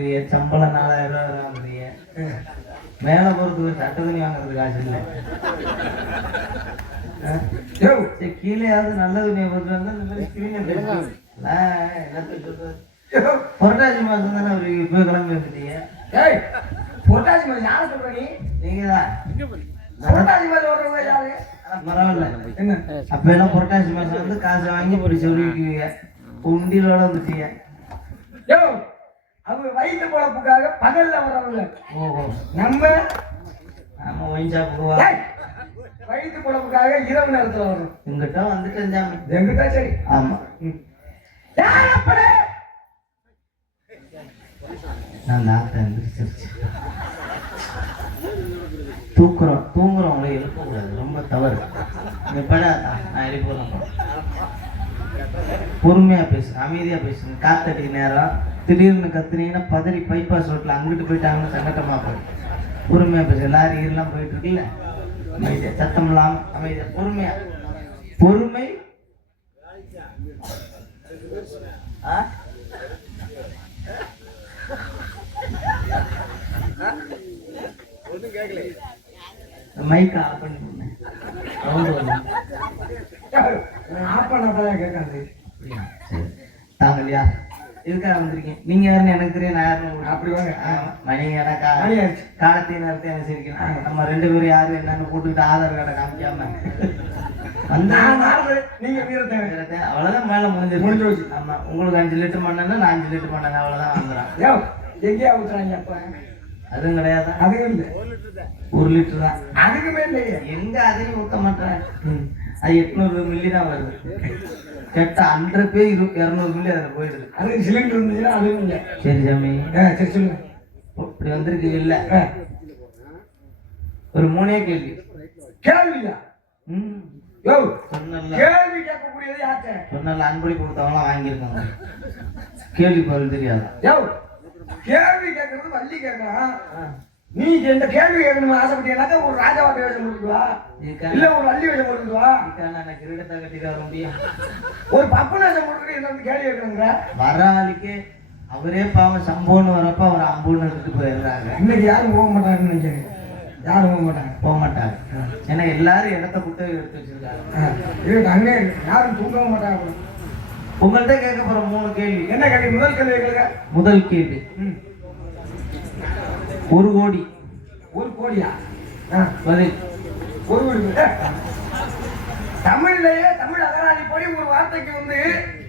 வாங்குறீங்க, சம்பளம் 4000 ரூபா வாங்குறீங்க, மேல போறதுக்கு சட்டை துணி வாங்குறது காசு இல்லை. கீழேயாவது நல்ல துணியை போட்டு வந்து புரட்டாசி மாசம் தானே ஒரு இப்போ கிளம்பி வந்துட்டீங்க. புரட்டாசி மாசம் யாரை சொல்ற நீங்க தான் புரட்டாசி மாசம் ஓடுறவங்க யாரு? பரவாயில்ல. என்ன அப்ப எல்லாம் புரட்டாசி மாசம் வந்து காசை வாங்கி இப்படி சொல்லிக்குவீங்க, உண்டியிலோட வந்துட்டீங்க. அவங்க வயிற்று பொழப்புக்காக பகல்ல வரவங்க. ஓஹோ, நம்ம நம்ம ஒயின்ஷாப்புக்குவா வயிற்று பொழப்புக்காக இரவு நேரத்துல வரும். எங்கிட்ட வந்துட்டேன். எங்கிட்ட சரி. ஆமா, நான் நாட்டை எந்திரிச்சிருச்சு. தூங்குறவங்களை எழுப்பக்கூடாது, ரொம்ப தவறு. நான் எழுப்பலாம். பொறுமையா பேசு, அமைதியா பேசுங்க. காத்தடிக்கு நேரம் திடீர்னு கத்துனீங்கன்னா பதறி பைபாஸ் ரோட்ல அங்கிட்டு போயிட்டாங்கன்னு சங்கட்டமா போயிடும். பொறுமையா பேசு. லாரி எல்லாம் போயிட்டு இருக்குல்ல, அமைதியா, சத்தம் இல்லாம அமைதியா, பொறுமையா. பொறுமை. மைக் ஆஃப் பண்ணி தாங்கலையா? இதுக்காக வந்திருக்கேன். நீங்க யாருன்னு எனக்கு தெரியும், நான் யாருன்னு அப்படி வாங்க. மணி எனக்கா காலத்தையும் நேரத்தையும் என்ன சிரிக்கணும். நம்ம 2 பேரும் யாரு என்னன்னு போட்டுக்கிட்டு ஆதார் கார்டை காமிக்காம நீங்க அவ்வளவுதான், மேல முடிஞ்சு. ஆமா, உங்களுக்கு 5 லிட்டர் பண்ணனா நான் 5 லிட்டர் பண்ணேன், அவ்வளவுதான் வந்துடும். எங்கேயா ஊத்துறாங்க? அப்ப அதுவும் கிடையாது, அதுவும் இல்லை. 1 லிட்டர் தான். அதுக்குமே இல்லையே. எங்க அதையும் ஊத்த மாட்டேன். அது 800 மில்லி தான் வருது. கேட்டா 100 பேர் 200 மில்லி அதில் போயிடுது. அது சிலிண்டர் இருந்துச்சுன்னா அதுவும் இல்லை. சரி சாமி, சரி சொல்லுங்க. இப்படி வந்திருக்கு இல்ல, ஒரு 3 கேள்வி. கேள்வியா? கேள்வி கேட்கக்கூடியது யார்கிட்ட? சொன்னால அன்படி கொடுத்தவங்களாம் வாங்கியிருக்காங்க. கேள்வி பதில் தெரியாது. கேள்வி கேட்கறது வள்ளி கேட்கலாம். நீ இந்த கேள்வி கேட்கணும் ஆசைப்பட்டீங்கன்னாக்கா ஒரு ராஜாவாட்ட வேஷம் போட்டுக்குவா, இல்ல ஒரு வள்ளி வேஷம் போட்டுக்குவா. கிரீடத்தை கட்டிட்டு வர முடியும். ஒரு பப்பு வேஷம் போட்டுக்கிட்டு என்ன கேள்வி கேட்கணுங்கிற வர ஆளுக்கு அவரே பாவம் சம்போன்னு வரப்ப அவர் அம்புன்னு எடுத்துட்டு போயிடுறாங்க. இன்னைக்கு யாரும் போக மாட்டாங்கன்னு நினைக்கிறேன். யாரும் போக மாட்டாங்க. ஏன்னா எல்லாரும் இடத்த புத்தகம் எடுத்து வச்சிருக்காங்க. அங்கே யாரும் தூங்கவும் மாட்டாங்க. உங்கள்கிட்ட கேட்க போற 3 கேள்வி. என்ன கேள்வி? முதல் கேள்வி கேளுங்க. முதல் கேள்வி, 1 கோடி. 1 கோடியா? பதில் 1 கோடி. தமிழ்லயே தமிழ் அகராதிப்படி ஒரு வார்த்தைக்கு வந்து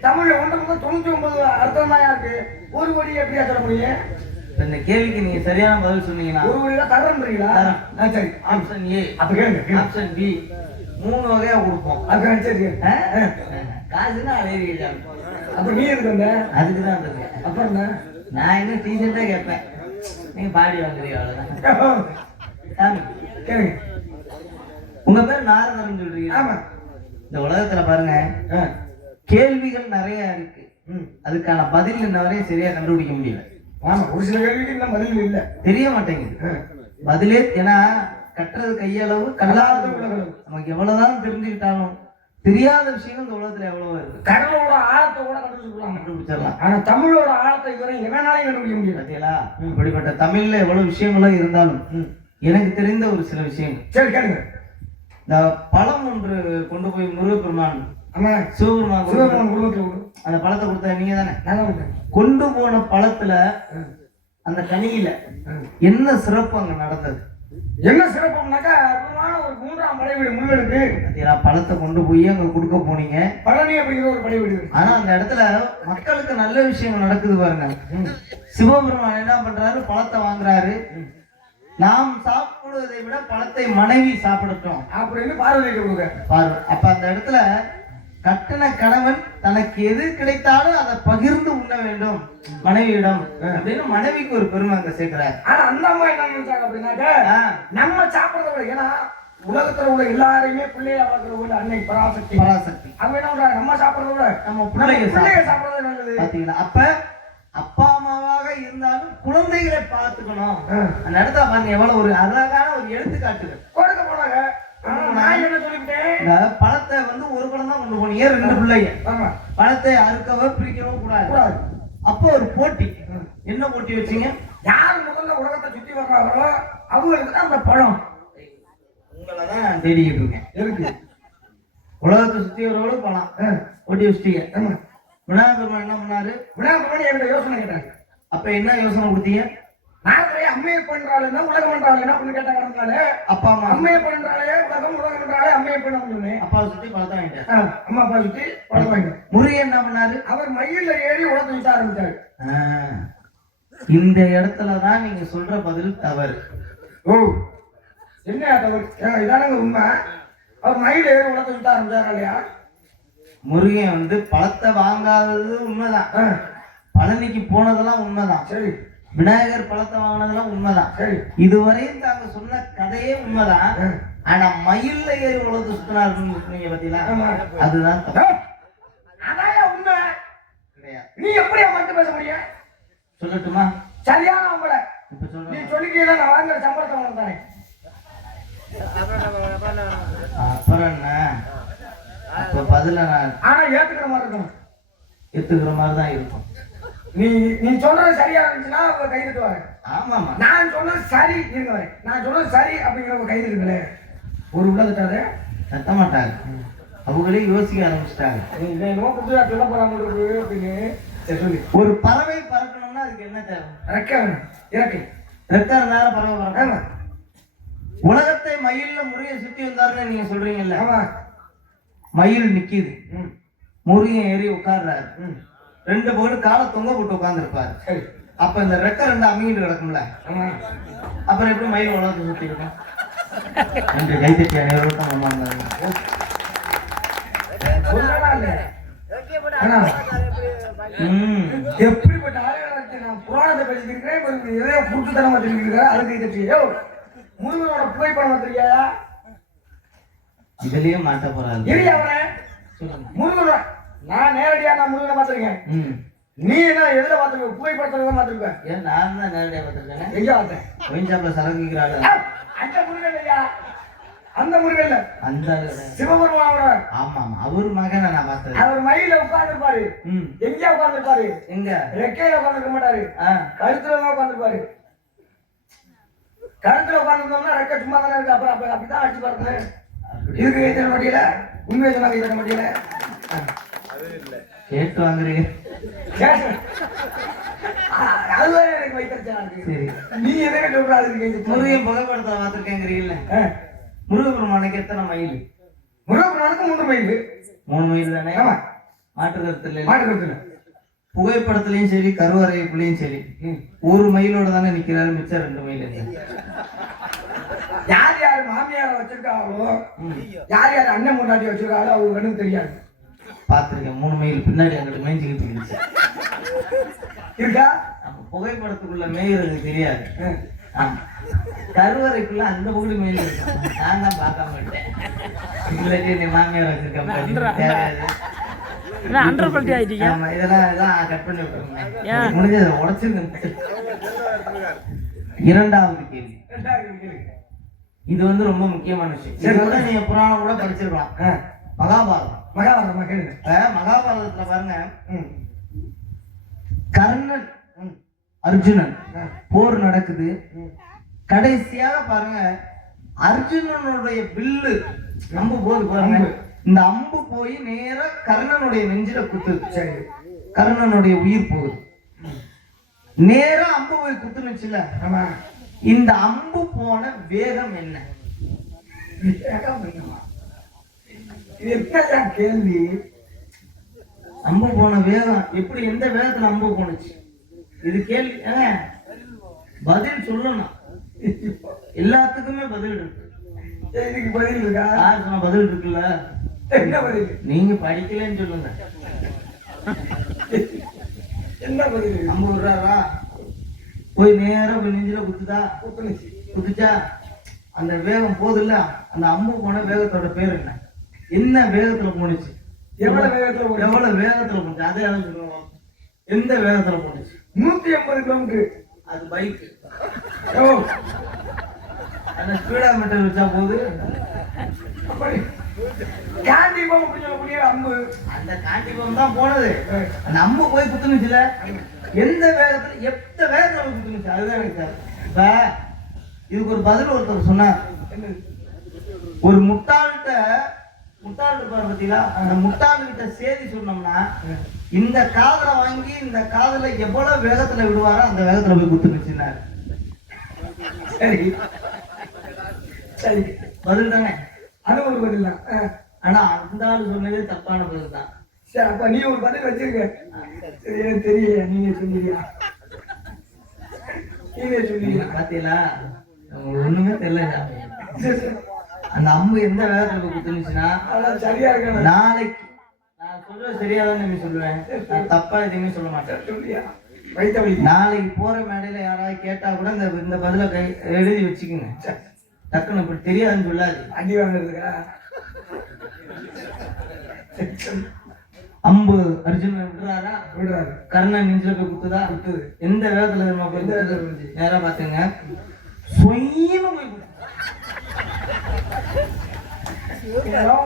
தமிழ்ல 199 அர்த்தம் தான் இருக்கு. 1 கோடி எப்படியா சொல்ல முடியும்? இந்த கேள்விக்கு நீங்க சரியான பதில் சொன்னீங்கன்னா 1 கோடி தான் தரன்றீங்களா? சரி. ஆப்ஷன் ஏ, அப்ப கேளுங்க. ஆப்ஷன் பி, 3 வகையா கொடுப்போம். அது சரி. காசுன்னா அலையில. அப்ப நீ இருக்கு அதுக்கு தான் இருக்கு. அப்புறம் என்ன? நான் என்ன டீஷர்ட்டா கேட்பேன், நீங்க பாடி வாங்குறீங்க, அவ்வளவுதான். கேளுங்க. உங்க பேர் நாரதன் சொல்றீங்க. ஆமா. இந்த உலகத்துல பாருங்க, கேள்விகள் நிறைய இருக்கு, அதுக்கான பதில் இன்ன வரையும் சரியா கண்டுபிடிக்க முடியல. ஆமா, ஒரு சில கேள்விக்கு இன்னும் பதில் இல்ல, தெரிய மாட்டேங்குது பதிலே. ஏன்னா கட்டுறது கையளவு, கல்லாத உலகம். நமக்கு எவ்வளவுதான் தெரிஞ்சுக்கிட்டாலும் தெரியாத விஷயங்கள் இந்த உலகத்துல எவ்வளவு இருக்கு. கடலோட ஆழத்தை கூட கண்டுபிடிச்சிடலாம். ஆனா தமிழோட ஆழத்தை இதுவரை எவனாலையும் கண்டுபிடிக்க முடியும். பார்த்தீங்களா? இப்படிப்பட்ட தமிழ்ல எவ்வளவு விஷயங்களும் இருந்தாலும் எனக்கு தெரிந்த ஒரு சில விஷயங்கள். சரி கேளுங்க. இந்த பழம் ஒன்று கொண்டு போய் முருகப்பெருமான், ஆமா, சிவபெருமான் குடும்பத்துல அந்த பழத்தை கொடுத்த நீங்க தானே? நான் கொண்டு போன பழத்துல அந்த கனியில என்ன சிறப்பு அங்க நடந்தது? என்ன சிறப்புனாக்கா, அற்புதமான ஒரு 3ஆம் படை வீடு முருகனுக்கு. பழத்தை கொண்டு போய் அங்க கொடுக்க போனீங்க, பழனி அப்படிங்கிற ஒரு படை வீடு. ஆனா அந்த இடத்துல மக்களுக்கு நல்ல விஷயம் நடக்குது பாருங்க. சிவபெருமான் என்ன பண்றாரு, பழத்தை வாங்குறாரு. நாம் சாப்பிடுவதை விட பழத்தை மனைவி சாப்பிடட்டும் அப்படின்னு பார்வதி கொடுங்க. அப்ப அந்த இடத்துல கட்டண கணவன் தனக்கு எது கிடைத்தாலும் அதை பகிர்ந்து உண்ண வேண்டும் மனைவியிடம் அப்படின்னு மனைவிக்கு ஒரு பெருமை அங்க சேர்க்கிறார். ஆனா அந்த அம்மா என்ன நினைச்சாங்க அப்படின்னாக்க, நம்ம சாப்பிடுறத விட, ஏன்னா உலகத்துல உள்ள எல்லாரையுமே பிள்ளையா பார்க்கற அன்னை பராசக்தி. அவங்க என்ன பண்றாங்க, நம்ம சாப்பிடுறத விட நம்ம பிள்ளைய சாப்பிடுறது நல்லது. பாத்தீங்களா? அப்ப அப்பா அம்மாவாக இருந்தாலும் குழந்தைகளை பார்த்துக்கணும். அந்த இடத்துல பாருங்க எவ்வளவு ஒரு அழகான ஒரு எடுத்துக்காட்டுகள் கொடுக்க போனாங்க. நான் என்ன சொல்லிவிட்டேன், பழத்தை வந்து ஒரு பழம் தான் கொண்டு போனீங்க, 2 பிள்ளைங்க. பழத்தை அறுக்கவோ பிரிக்கவோ கூடாது. அப்போ ஒரு போட்டி, என்ன போட்டி வச்சீங்க? யார் முதல்ல உலகத்தை சுத்தி வர்றாங்களோ அவங்களுக்கு தான் அந்த பழம். உங்களை தான் நான் தேடிக்கிட்டு இருக்கேன். இருக்கு உலகத்தை சுத்தி வரவங்களும் பழம் போட்டி வச்சிட்டீங்க. விநாயகர் பெருமான் என்ன பண்ணாரு? விநாயகர் பெருமான் என்கிட்ட யோசனை கேட்டாங்க. அப்ப என்ன யோசனை கொடுத்தீங்க? நாங்களே அம்மையை பண்றாளுன்னா உலகம் பண்றாள் என்ன பண்ணி கேட்டாங்க. அப்பா அம்மா அம்மையை பண்றாளே உலகம், உலகம் பண்றாளே அம்மையை பண்ண. அப்பாவை சுத்தி பழத்தை வாங்கிட்டார். அம்மா அப்பா சுத்தி பழம் வாங்க. முருகன் என்ன பண்ணாரு? அவர் மயில ஏறி உலகத்தை சுத்த ஆரம்பிச்சாரு. இந்த இடத்துலதான் நீங்க சொல்ற பதில் தவறு. ஓ என்ன தவறு? இதானங்க உண்மை. அவர் மயில ஏறி உலகத்தை சுத்த ஆரம்பிச்சாரு இல்லையா? முருகன் வந்து பழத்தை வாங்காதது உண்மைதான். பழனிக்கு போனதெல்லாம் உண்மைதான். சரி. விநாயகர் பழத்தை வாங்கினதெல்லாம் உண்மைதான். சரி. இதுவரையும் தாங்க சொன்ன கதையே உண்மைதான். ஆனா மயில்ல ஏறி உலகத்தை சுத்தினாருன்னு சொன்னீங்க பாத்தீங்களா, அதுதான் அதான் உண்மை கிடையாது. நீ எப்படி மட்டும் பேச முடியும்? சொல்லட்டுமா? சரியான அவங்கள இப்ப சொல்ற நீ சொல்லிக்கீங்க. நான் வாங்குற சம்பளத்தை வாங்க தானே. அப்புறம் என்ன? அப்ப பதில நான் ஆனா ஏத்துக்கிற மாதிரி இருக்கணும். ஏத்துக்கிற மாதிரி தான் இருக்கும். நீ நீ சொல்றது சரியா இருந்துச்சுன்னா அவங்க கை தட்டுவாங்க. ஆமாமா. நான் சொன்னது சரி இருங்க, நான் சொன்னது சரி அப்படிங்கிறவங்க கை தட்டுங்களே. ஒரு உள்ளதாரு கத்த மாட்டாங்க. அவங்களே யோசிக்க ஆரம்பிச்சிட்டாங்க. நோக்கத்துல சொல்ல போறாங்க அப்படின்னு. சொல்லி ஒரு பறவை பறக்கணும்னா அதுக்கு என்ன தேவை? ரெக்க வேணும். இறக்கை ரெக்க நேரம் பறவை பறக்க. உலகத்தை மயில்ல முறையை சுத்தி வந்தாருன்னு நீங்க சொல்றீங்கல்ல. மயில் நிக்குது, முருகன் ஏறி உட்கார்றாரு. ரெண்டு பேரு காலை தொங்க போட்டு உட்கார்ந்து இருப்பாரு. அப்ப இந்த ரெக்க ரெண்டு அம்மிட்டு கிடக்கும்ல, அப்புறம் எப்படி மயில் உலகத்தை சுத்தி இருக்கும்? கைத்தட்டி எப்படிப்பட்ட ஆளுநர் புராணத்தை படிச்சிருக்கிறேன். எதையோ புட்டுத்தனமா தெரிஞ்சிருக்கிறேன். அது கைத்தட்டியோ முருகனோட புகைப்படம் வந்திருக்கியா? இதுலயும் மாட்ட போறாரு. முருகனோட நான் நேரடியா நான் முருகனை பார்த்திருக்கேன். நீ என்ன எதுல பார்த்திருக்க? புகைப்படத்துல பார்த்திருக்க. ஏன் நான் தான் நேரடியா பார்த்திருக்கேன். எங்க பார்த்தேன்? ஒயின்ஷாப்ல சரக்குறாரு. அந்த முருகன் இல்லையா? அந்த முருகன் இல்ல, அந்த சிவபெருமானோட. ஆமா அவர் மகனை நான் பார்த்தேன். அவர் மயில உட்கார்ந்து இருப்பாரு. எங்க உட்கார்ந்து இருப்பாரு? எங்க? ரெக்கையில உட்கார்ந்து இருக்க மாட்டாரு. கழுத்துல தான் உட்கார்ந்து இருப்பாரு. கழுத்துல உட்கார்ந்து இருந்தோம்னா ரெக்கை சும்மா தானே இருக்கு. அப்புறம் அப்படிதான் அடிச்சு பாருங்க. இதுக்கு வைத்திர மாட்டியில உண்மையை சொன்னாங்க. வைத்திர மாட்டியில கேட்டு வாங்குறீங்க. அதுதான் எனக்கு வைத்திருச்சேன். சரி, நீ எதை சொல்றாது? முருகன் புகைப்படத்தை பார்த்திருக்கேங்கிறீங்கல்ல. முருகபெருமானுக்கு எத்தனை மயில்? முருகபெருமானுக்கு 3 மயில். 3 மயில் தானே? மாற்று கருத்துல. மாற்று கருத்துல புகைப்படத்திலையும் சரி கருவறைக்குள்ளேயும் சரி ஒரு மயிலோட தானே நிக்கிறாரு. மிச்சம் 2 மயில். யார் யார் மாமியார வச்சிருக்காங்களோ, யார் யார் அண்ணன் முன்னாடி வச்சிருக்காங்களோ அவங்க கண்ணுக்கு தெரியாது. பாத்திருக்கேன். 3 மயில் பின்னாடி அங்கிட்டு மேய்ஞ்சிக்கிட்டு இருந்துச்சு. இருக்கா? அப்ப புகைப்படத்துக்குள்ள மேய்றது தெரியாது. கருவறைக்குள்ள அந்த பகுதி மேல இருக்கும். நான் தான் பார்க்காம விட்டேன். இல்லாட்டி நீ மாமியார் வச்சிருக்கேன் இதெல்லாம் கட் பண்ணி விட்டுருங்க. முடிஞ்சதை உடைச்சிருங்க. இரண்டாவது கேள்வி. இது வந்து ரொம்ப முக்கியமான விஷயம். நீங்க புராணம் கூட படிச்சிருக்கலாம். மகாபாரதம். மகாபாரதத்துல பாருங்க, கர்ணன் அர்ஜுனன் போர் நடக்குது. கடைசியாக பாருங்க, அர்ஜுனனுடைய வில்லு அம்பு போது பாருங்க, இந்த அம்பு போய் நேரா கர்ணனுடைய நெஞ்சில குத்துது. கர்ணனுடைய உயிர் போகுது. நேரா அம்பு போய் குத்துனுச்சுல, இந்த அம்பு போன வேகம் என்ன? கேள்வி. அம்பு போன வேகம் எப்படி? எந்த வேகத்துல அம்பு போனுச்சு? இது கேள்வி. பதில் சொல்லணும். எல்லாத்துக்குமே பதில் இருக்கு. இதுக்கு பதில் இருக்கா? பதில் இருக்குல்ல. என்ன பதில்? நீங்க படிக்கலன்னு சொல்லுங்க. என்ன பதில்? அம்பு விடுறாரா, போய் நேரா போய் நெஞ்சில குத்துதா, குத்துச்சா அந்த வேகம் போதில்ல. அந்த அம்பு போன வேகத்தோட பேர் என்ன? என்ன வேகத்துல போனுச்சு? எவ்வளவு வேகத்துல போனுச்சு? அதே சொல்லுவோம். எந்த வேகத்துல போனுச்சு? 180 கிலோமீட்டர். அது பைக். ஸ்பீடா மீட்டர் வச்சா போது காந்தி பாம்பு அப்படி சொல்லக்கூடிய அம்பு. அந்த காண்டி பாம்பு தான் போனது. அந்த அம்பு போய் குத்துனுச்சுல, எந்த வேகத்துல எந்த வேகத்துல போய் குத்துனுச்சு அதுதான் எனக்கு சார். இப்ப இதுக்கு ஒரு பதில் ஒருத்தர் சொன்னார். ஒரு முட்டாள்கிட்ட இருப்பார் பார்த்தீங்களா, அந்த முட்டாள்கிட்ட செய்தி சொன்னோம்னா இந்த காதலை வாங்கி இந்த காதலை எவ்வளவு வேகத்துல விடுவாரோ அந்த வேகத்துல போய் குத்துனுச்சுன்னாரு. சரி சரி, பதில் தானே, அது ஒரு பதில் தான். ஆனா அந்த ஆள் சொன்னதே தப்பான பதில் தான். சரி, அப்ப நீ ஒரு பதில் வச்சிருக்க. சரி, எனக்கு தெரியல, நீங்க சொல்லியா? நீங்க சொல்லியா? பாத்தீங்களா, உங்களுக்கு ஒண்ணுமே தெரியல. அந்த அம்பு எந்த வேகத்துல போய் குத்துனுச்சுன்னா சரியா இருக்க. நாளைக்கு நான் சொல்றது சரியாதான் நீங்க சொல்லுவேன், நான் தப்பா எதுவுமே சொல்ல மாட்டேன். சொல்லியா? வைத்த வழி. நாளைக்கு போற மேடையில யாராவது கேட்டா கூட இந்த பதில எழுதி வச்சுக்கோங்க. டக்குன்னு இப்படி தெரியாதுன்னு சொல்லாது. அடி வாங்குறதுக்கா? அம்பு அர்ஜுனன் விடுறாரா? விடுறாரு. கர்ணன் நெஞ்சில போய் குத்துதா? குத்துது. எந்த வேகத்துல நம்ம போய் குத்துது? நேரா பாத்துங்க, சொயின்னு போய் குத்து.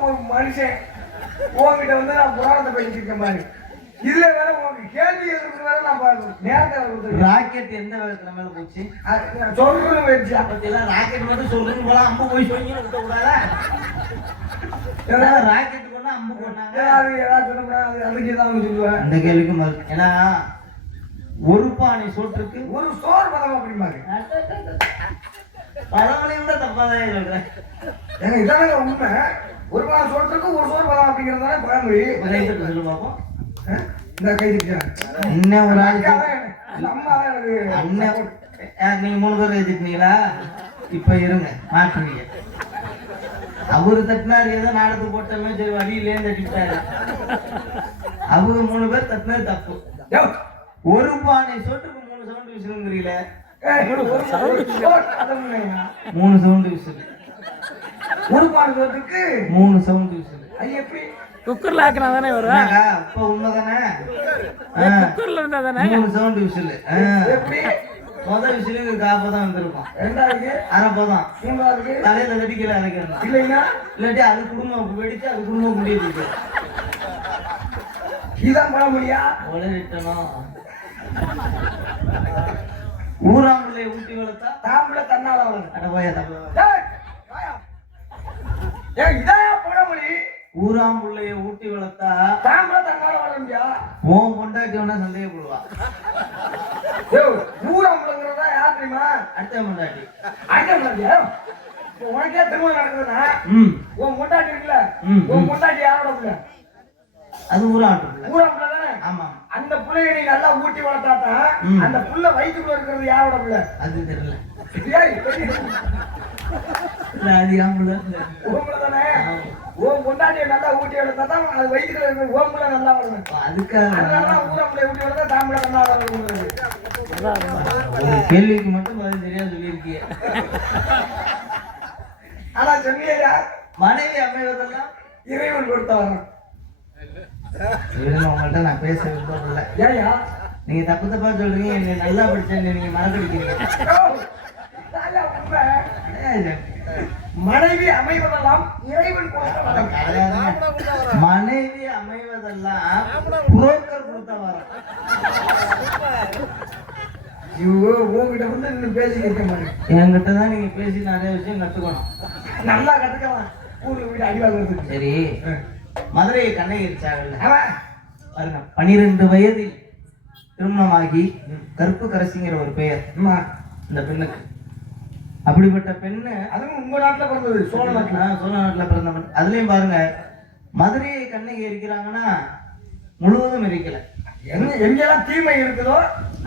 ஒரு மனுஷன் உங்ககிட்ட வந்து நான் புராணத்தை பேசிட்டு இருக்கேன் பாரு, இதுல வேற உங்களுக்கு கேள்வி எழுதுறது வேற நான் பாருங்க நேரத்தை. ராக்கெட் எந்த வேகத்துல மேல போச்சு? சொல்றது போயிடுச்சு. அப்பத்திலாம் ராக்கெட் மட்டும் சொல்லுன்னு போல, அம்பு போய் சொயின்னு விட்ட கூடாதா? ராக்கெட் கொண்டா அம்பு கொண்டாங்க. அதுக்கு தான் சொல்லுவேன். அந்த கேள்விக்கும் மறுக்கு. ஏன்னா ஒரு பானை சோற்றுக்கு ஒரு சோறு பதம் அப்படிம்பாரு. பழமொழியும் தான் தப்பாதான் சொல்றேன். ஏங்க இதானங்க உண்மை. ஒரு பானை சோற்றுக்கு ஒரு சோறு பதம் அப்படிங்கிறதான பழமொழி. சொல்லு பார்ப்போம். இந்த கைதிக்கா இன்னும் ஒரு ஆள் அம்மா தான் எனக்கு. நீங்க 3 பேர் எழுதிட்டீங்களா? இப்ப இருங்க, மாற்றுவீங்க. அவரு தட்டினாரு, ஏதோ நாடத்து போட்டமே சரி வழியிலேன்னு தட்டிட்டாரு. அவங்க 3 பேர் தட்டினது தப்பு. ஒரு பானை சோட்டுக்கு 3 சவுண்ட் விசிலுங்கிறீல. 3 sound whistle. ஒரு பானை சோற்றுக்கு 3 சவுண்ட் விசில். அது எப்படி? குக்கர்ல ஆக்கினா தானே வரும். இப்ப உண்மைதானே? குக்கர்ல இருந்தா தானே 3 சவுண்ட் விசில். எப்படி? முதல் விசிலுக்கு காப்பதான் வந்திருக்கும். ரெண்டாவது அரைப்பதான். மூணாவது தலையில தடிக்கல அரைக்கிறேன். இல்லைன்னா இல்லாட்டி அது குடும்பம் வெடிச்சு அது குடும்பம் முடியாது. இதான் பழமொழியா? உலகிட்டணும். ஊராம்பிள்ளையை ஊட்டி வளர்த்தா தாம்பளை தன்னால வளரும். அடவாயா தப்பு. இதான் பழமொழி. ஊராம்புள்ளைய ஊட்டி வளர்த்தா தாம்பளை தன்னால வளரும்யா. ஓம் பொண்டாட்டி ஒன்னா சந்தேகப்படுவா. ஊராம்பளைங்கிறதா யார் தெரியுமா? அடுத்த பொண்டாட்டி. அடுத்த பொண்டாட்டியா? உனக்கே திருமணம் நடக்குதுன்னா உன் பொண்டாட்டி இருக்குல்ல, உன் பொண்டாட்டி யாரோட பிள்ளை? அது ஊராம்பிள்ளை. ஊராம்பிள்ளை தானே? ஆமா. அந்த பிள்ளைய நீ நல்லா ஊட்டி வளர்த்தாதான் அந்த புள்ள வயிற்றுக்குள்ள இருக்கிறது யாரோட பிள்ளை? அது தெரியல. அது என் பிள்ளை. உன் பிள்ளை தானே? உன் பொண்டாட்டியை நல்லா ஊட்டி வளர்த்தாதான் அது வயிற்றுக்குள்ள இருக்கிற உன் பிள்ளை நல்லா வளரும். அதுக்காக ஊராம்பிள்ளை ஊட்டி வளர்த்தா தாம்பளை நல்லா வளரும். ஒரு கேள்விக்கு மட்டும் பதில் சரியா சொல்லியிருக்கீங்க. ஆனா சொன்னியா மனைவி அமைவதெல்லாம் இறைவன் கொடுத்த வரும். உங்கள்கிட்ட நான் பேச விரும்பல. ஏயா நீங்க தப்பு தப்பா சொல்றீங்க, என்ன நல்லா படிச்சேன்னு நீங்க மறக்கடிக்கிறீங்க. மனைவி அமைவதெல்லாம் இறைவன் கொடுத்த வரம். மனைவி அமைவதெல்லாம் புரோக்கர் கொடுத்த வரம். உங்ககிட்ட வந்து இன்னும் பேசி கேட்க மாட்டேன். என்கிட்ட தான் நீங்க பேசி நிறைய விஷயம் கத்துக்கணும். நல்லா கத்துக்கலாம். ஊருக்கு வீட்டு அடிவாங்க. சரி, மதுரை கண்ணகிரி சாகல பாருங்க, 12 வயதில் திருமணமாகி கருப்பு கரசிங்கிற ஒரு பெயர் இந்த பெண்ணுக்கு. அப்படிப்பட்ட பெண்ணு, அதுவும் உங்க நாட்டுல பிறந்தது, சோழ நாட்டுல. சோழ நாட்டுல பிறந்த பெண். அதுலயும் பாருங்க, மதுரையை கண்ணகி எரிக்கிறாங்கன்னா முழுவதும் எரிக்கல. எங்கெல்லாம் தீமை இருக்குதோ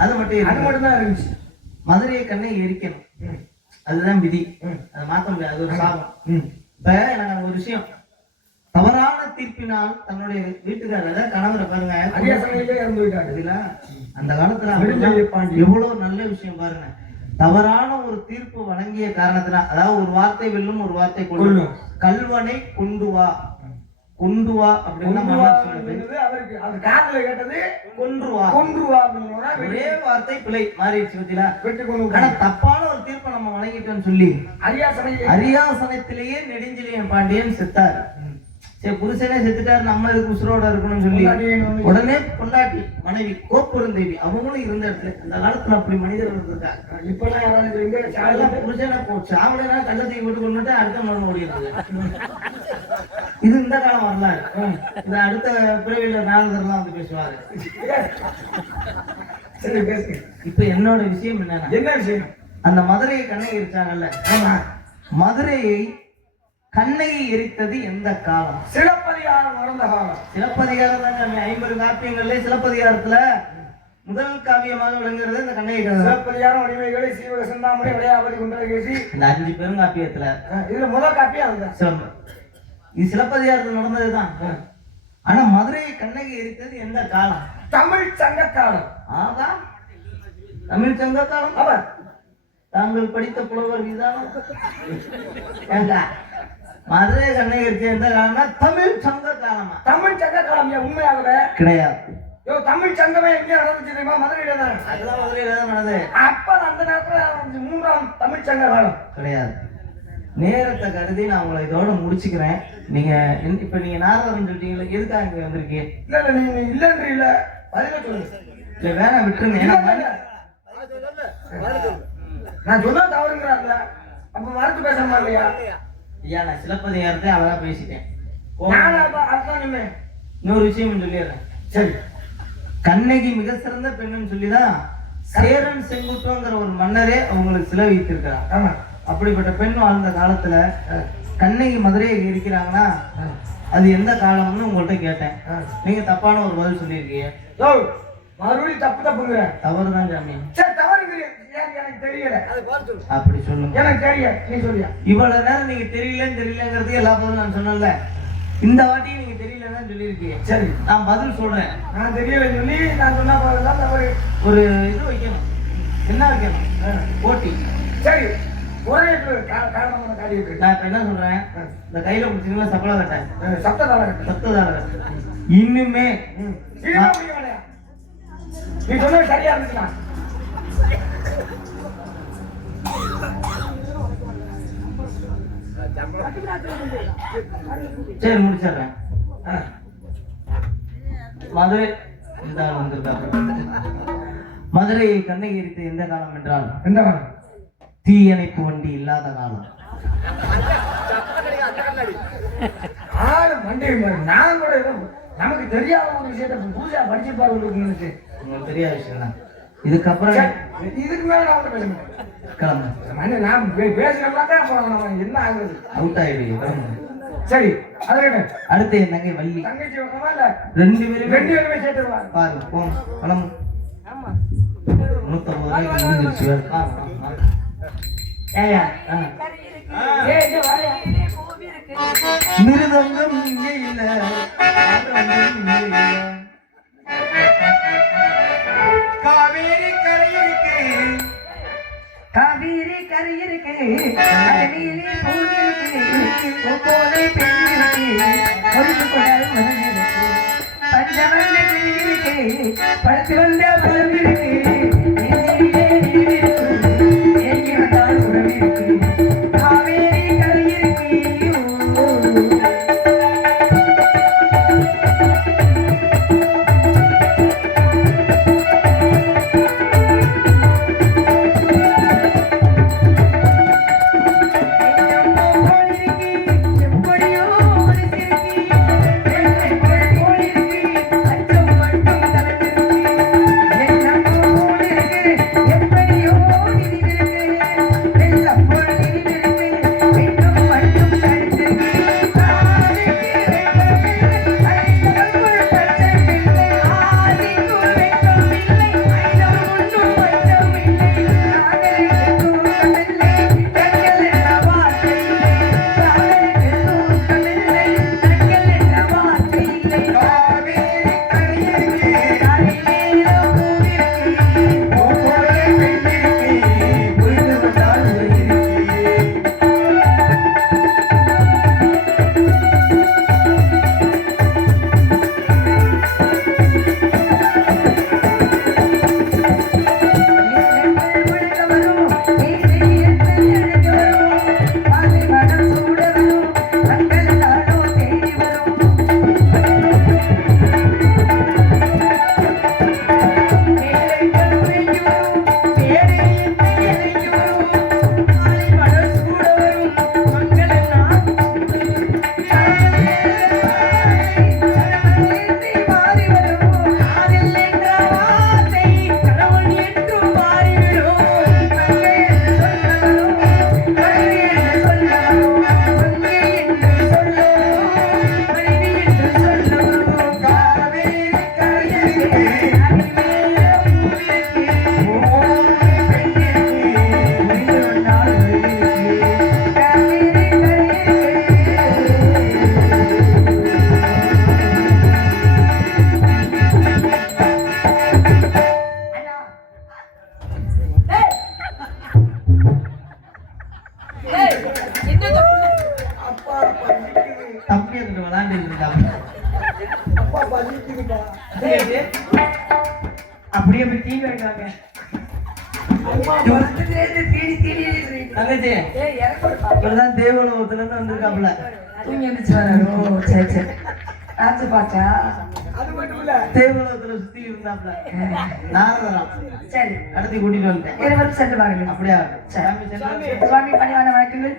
அது மட்டும் தான் இருந்துச்சு. மதுரையை கண்ணகி எரிக்கணும், அதுதான் விதி. அதை மாற்ற முடியாது, அது ஒரு சாபம். இப்ப எனக்கு ஒரு விஷயம், தவறான தீர்ப்பினால் தன்னுடைய வீட்டுக்காரர் கணவரை பாருங்க இறந்து போயிட்டாங்க. அந்த காலத்துல எவ்வளவு நல்ல விஷயம் பாருங்க. தவறான ஒரு தீர்ப்பு வழங்கிய காரணத்தினா, அதாவது ஒரு வார்த்தை வெல்லும் ஒரு வார்த்தை கொள்ளும். கல்வனை கொண்டு வா கொண்டு வா அப்படின்னு அவருக்கு அந்த காதுல கேட்டது கொன்று வா ஒரே வார்த்தை பிழை மாறிடுச்சு பத்தியா. ஆனா தப்பான ஒரு தீர்ப்பை நம்ம வழங்கிட்டோம்னு சொல்லி அரியாசனத்திலேயே நெடுஞ்செழியன் பாண்டியன் செத்தார். சரி புருஷனே செத்துட்டாரு, நம்ம இதுக்கு உசுரோட இருக்கணும்னு சொல்லி உடனே பொண்டாட்டி மனைவி கோப்பெருந்தேவி அவங்களும் இருந்த இடத்துல அந்த காலத்துல அப்படி மனிதர்கள் இருந்திருக்காங்க. இப்பெல்லாம் யாராவது புருஷனை சாவலைனா கள்ளத்தை விட்டு கொண்டுட்டு அடுத்த மரணம் ஓடிடுறது. இது இந்த காலம் வரலாறு. இந்த அடுத்த பிறவியில நாரதர்லாம் வந்து பேசுவாரு. சரி பேசு. இப்ப என்னோட விஷயம் என்னன்னா, என்ன விஷயம்? அந்த மதுரையை கண்ணகி எரிச்சாங்கல்ல, மதுரையை கண்ணகி எரித்தது எந்த காலம்? சிலப்பதிகாரம் நடந்த காலம். சிலப்பதிகாரம் தான் 50 காப்பியங்கள்ல சிலப்பதிகாரத்துல முதல் காவியமாக விளங்குறது இந்த கண்ணகி கதை. சிலப்பதிகாரம், வடிவைகளை, சீவக சிந்தாமணி, விளையாபதி, குண்டலகேசி, இந்த 5 பேரும் காப்பியத்துல இதுல முதல் காப்பியம் அதுதான். இது சிலப்பதிகாரத்தில் நடந்ததுதான். ஆனா மதுரையை கண்ணகி எரித்தது எந்த காலம்? தமிழ் சங்க காலம். ஆதான் தமிழ் சங்க காலம். அவர் தாங்கள் படித்த புலவர் விதானம் மதுரை கண்ணகி எரித்தது எந்த காலம்னா தமிழ் சங்க காலமா? தமிழ் சங்க காலம் உண்மையாகவே கிடையாது. தமிழ் சங்கமே எங்க நடந்துச்சு தெரியுமா? மதுரையில தான். அதுதான் மதுரையில தான் நடந்தது. அப்ப அந்த நேரத்துல 3ஆம் தமிழ் சங்க காலம் கிடையாது. நேரத்தை கருதி நான் உங்களை இதோட முடிச்சுக்கிறேன். நீங்க இப்ப நீங்க நாரதன் சொல்லிட்டீங்களா, எதுக்காக இங்க வந்திருக்கீங்க? இல்ல இல்ல நீங்க இல்லன்றீல பதில சொல்லுங்க. இல்ல வேணாம் விட்டுருங்க. நான் சொன்னா தவறுங்கிறாங்க, அப்ப மறுத்து பேசணுமா இல்லையா? ஐயா நான் சிலப்பதிகாரத்தை அழகா பேசிட்டேன். அதுதான் நீங்க இன்னொரு விஷயம் சொல்லிடுறேன். சரி. கண்ணகி மிக சிறந்த பெண்ணுன்னு சொல்லிதான் சேரன் செங்குட்டுங்கிற ஒரு மன்னரே அவங்களுக்கு சிலை வைத்திருக்கிறார். ஆமா. அப்படிப்பட்ட பெண் வாழ்ந்த காலத்துல கண்ணகி மதுரையை இருக்கிறாங்கன்னா அது எந்த காலம்னு உங்கள்கிட்ட கேட்டேன். நீங்க தப்பான ஒரு பதில் சொல்லியிருக்கீங்க. மறுபடியும் தப்புங்கிற தவறுதான் சாமி. சரி தவறுங்கிறீங்க, எனக்கு தெரியல. அப்படி சொல்லுங்க. எனக்கு தெரியல, நீ சொல்லியா? இவ்வளவு நேரம் நீங்க தெரியலங்கிறதுக்கு எல்லா பதிலும் நான் சொன்னல. இந்த வாட்டியும் நீங்க தெரியலன்னு சொல்லியிருக்கீங்க. சரி நான் பதில் சொல்றேன். நான் தெரியல சொல்லி நான் சொன்னா போதெல்லாம் தவறு. ஒரு இது வைக்கணும். என்ன வைக்கணும்? போட்டி. சரி ஒரே காரணமான காரியம். நான் இப்ப என்ன சொல்றேன், இந்த கையில பிடிச்சிங்கன்னா சப்பளா கட்டேன், சப்ததார இன்னுமே நீ சொன்ன சரியா இருந்துச்சுன்னா சரி முடிச்சிடுறேன். மதுரை இந்த மதுரையை கண்ணகி எரித்த எந்த காலம் என்றால் எந்த காலம்? தீயணைப்பு வண்டி இல்லாத காலம். வண்டி நான் கூட நமக்கு தெரியாத ஒரு விஷயத்த புதுசா படிச்சுப்பாரு உங்களுக்கு தெரியாத விஷயம் தான். இதுக்கப்புறம் இதுக்கு மேல நான் பேச கிளம்பு. நான் பேசுறேன்னாக்கா அப்புறம் நம்ம என்ன ஆகுது? அவுட் ஆயிடுவீங்க. சரி அது அடுத்து என் தங்கை வள்ளி. தங்கச்சி வரணுமா இல்ல? 2 பேருமே சேர்த்துருவா. பாருங்க போங்க கிளம்பு. 150 ரூபாய்க்கு முடிஞ்சிருச்சு. மிருதங்கம் இங்கே இல்ல, காவேரி கரை இருக்கு, காவேரி கரை இருக்கு, கடலிலே பூ இருக்கு, பூக்கோலை பெண் இருக்கு, பொறுத்து கொண்டால் மனம் இருக்கு, பஞ்சவர்ண கிளி இருக்கு, படுத்து வந்த பழம் இருக்கு, நெஞ்சிலே நீர் இருக்கு, ஏங்கி வந்தால் உறவு இருக்கு, காவேரி கரை இருக்கு. Oh விளாண்டுட்டு இருந்தாப்புல. அப்பா பலிக்குதுப்பா. அப்படியே போய் டீ வாங்கிவாங்க. வந்ததுலேருந்து தீனி தீனி தங்கச்சி இவர்தான் தேவலோகத்துல இருந்து வந்திருக்காப்புல. தூங்கி எழுந்துச்சு வராரு. ஓ சரி சரி. ஆச்சு பாச்சா அது மட்டும் இல்ல, தேவலோகத்துல சுத்தி இருந்தாப்புல. நாரதராம் சரி கடத்தி கூட்டிட்டு வந்துட்டேன். இருவரும் சென்று வாருங்கள். அப்படியா? சரி. சாமி சென்று சுவாமி பணிவான வணக்கங்கள்.